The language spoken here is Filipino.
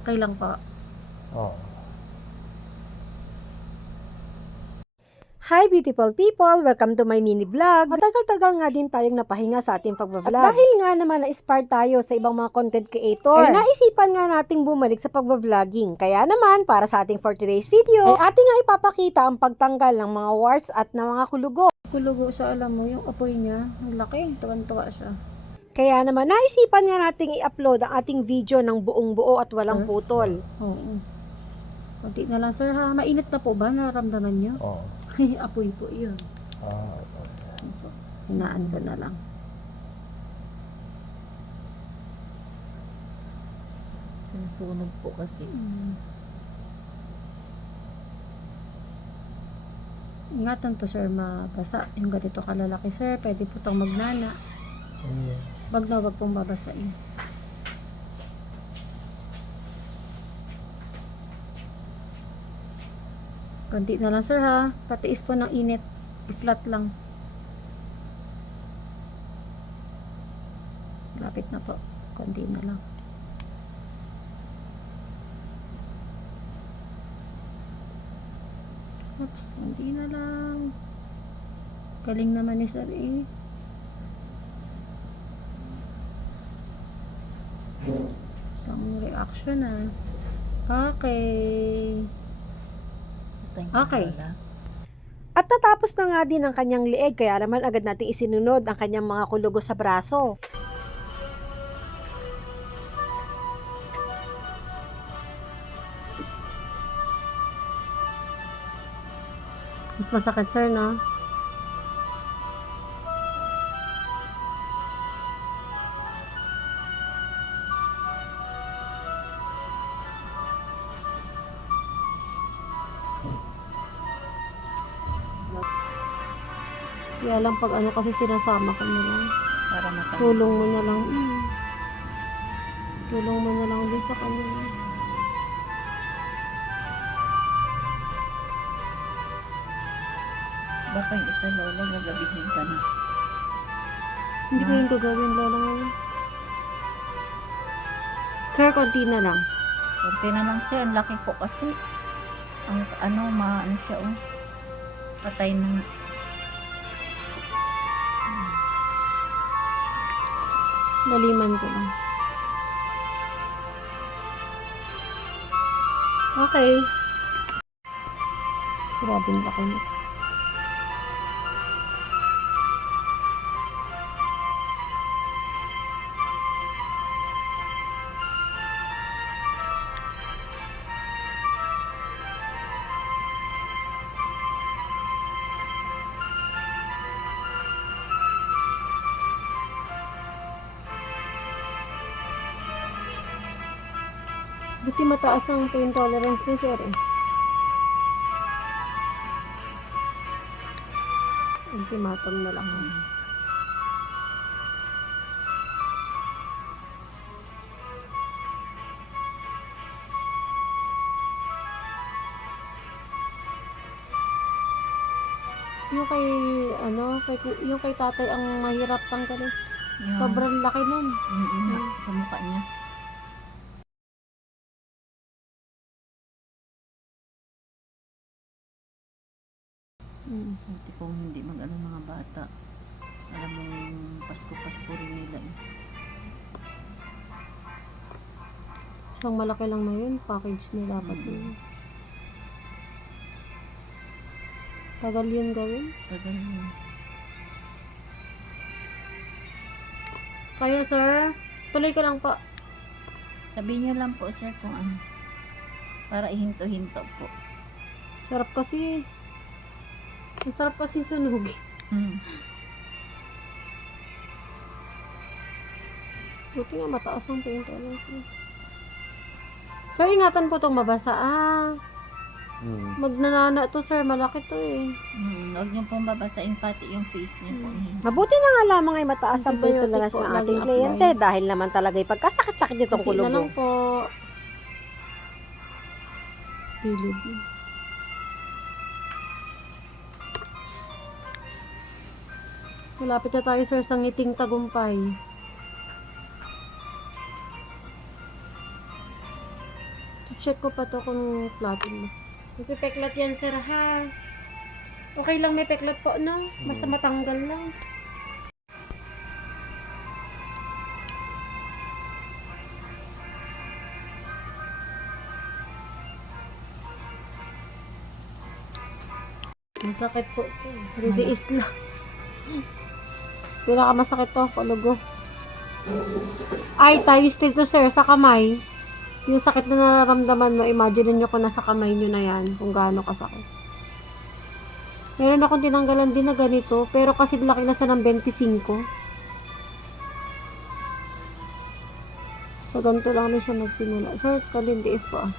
Okay lang po. Oo. Hi beautiful people! Welcome to my mini vlog. Matagal-tagal nga din tayong napahinga sa ating pagbablog. At dahil nga naman na-inspire tayo sa ibang mga content creator, ay naisipan nga nating bumalik sa pagbabloging. Kaya naman, para sa ating for today's video, ay ating nga ipapakita ang pagtanggal ng mga warts at ng mga kulugo. Kulugo siya, alam mo, yung apoy niya, ang laki, tuwan-tuwa siya. Kaya naman, naisipan nga nating i-upload ang ating video ng buong buo at walang putol. Oo. Kunti na lang, sir, ha? Mainit na po ba? Naramdaman niyo? Oo. Ay, apoy po yun. Ah, Ano po? Hinaan ko na lang. Sinusunog po kasi. Mm. Ingatan to, sir, mabasa. Yung ganito kalalaki, sir, pwede po itong magnana. Wag na wag pong babasain. Konti na lang sir ha. Patiis po ng init. I-flat lang. Lapit na po. Konti na lang. Oops, konti na lang. Galing naman ni sir eh. Ang reaction ah. Okay. Okay. At natapos na nga din ang kanyang lieg, kaya naman agad nating isinunod ang kanyang mga kulugo sa braso. Mas masakit sir na. Kaya lang pag ano kasi sinasama ka na lang. Para matanggal. Tulong mo na lang. Mm. Tulong mo na lang din sa kanila. Baka yung isa lola gagabihin ka na. Hindi ko yung gagawin lola ngayon. Sir, konti na lang. Kunti na lang sir. Ang laki po kasi. Ang ano, ma, ano siya oh. Patay ng Laliman ko lang. Okay. Grabe yung laki nito. Buti mataas ang pain tolerance ni sir eh. Ultimatum na lang. mas. Yung kay, ano, kay, yung kay tatay ang mahirap tanggalin. yung, Sobrang laki nun. Mm, mm, sa mukha niya. Mm. Hindi po hindi mag-ano mga bata. Alam mo, Pasko-Pasko rin nila eh. Isang malaki lang na yun, package na dapat Mm. yun. Tagal yun gawin. Tagal yun. Kaya sir, tuloy ko lang po. Sabihin niyo lang po sir kung ano. Para ihinto-hinto po. Sarap kasi. Masarap kasi sunog. Mm. Buti nga mataas ang tolerance niya. Sir, ingatan po itong mabasa. Ah, Mm. magnanana to sir. Malaki to eh. Mm, huwag niyo pong babasain pati yung face niyo po. Mabuti na nga lamang ay mataas ang tolerance po, ng ating kliyente dahil naman talaga pagkasakit-sakit nitong Kunti na lang po. Pilid. Malapit na tayo sir sa ngiting tagumpay. check ko pa to kung flatten mo. Magpipeklat yan, sir, ha? Okay lang may peklat po, no? Basta Mm. matanggal lang. Masakit po ito. Release lang. Pinakamasakit to, kulugo. Ay, twisted to sir, sa kamay. Yung sakit na nararamdaman mo, imagine nyo kung nasa kamay nyo na yan, kung gaano kasakit. Meron akong tinanggalan din na ganito, pero kasi laki na siya ng 25. So, ganito lang siya nagsimula. Sir, kalindiis po ah.